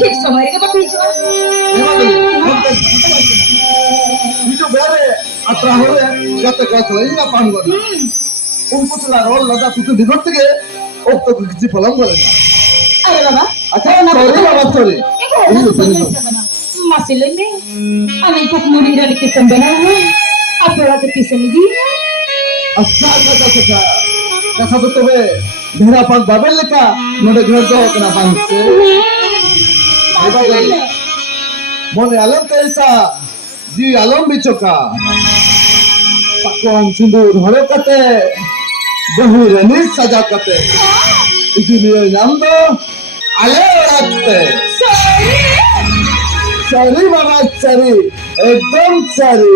ঠিক সময় রেখে পাঠিয়েছ ಬೇರೆ ಹತ್ರ ಹೋದ್ರೆ ಜೊತೆ ಕಳ್ಸಲ್ಲ ಇಲ್ಲ ಪಾಲ್ಗೊಂಡು ಉಂಕುತ್ತಲ ರೋಲ್ ಲದ ತುತು ದಿಗೊತ್ತಿಗೆ ಹೋಗ್ತದೆ ಕಿಚ್ಚಿ ಫಲಂ ಬರಲ್ಲ আরে বাবা আচ্ছা সরি বাবা sorry masih ini anak ikut murid dari kisah benar apa lagi kisah ini अच्छा अच्छा अच्छा দেখা তো তবে ভেড়া পাক বাবের লেখা নোটে ঘর দাও কেনা পাইছে মনে আলম তেলসা জি আলম বিচকা পাকম সিন্দুর ধরে কাতে বহু রানী সাজা কাতে ইদি নিয়ে নাম দো আলে রাখতে সরি বাবা সরি একদম সরি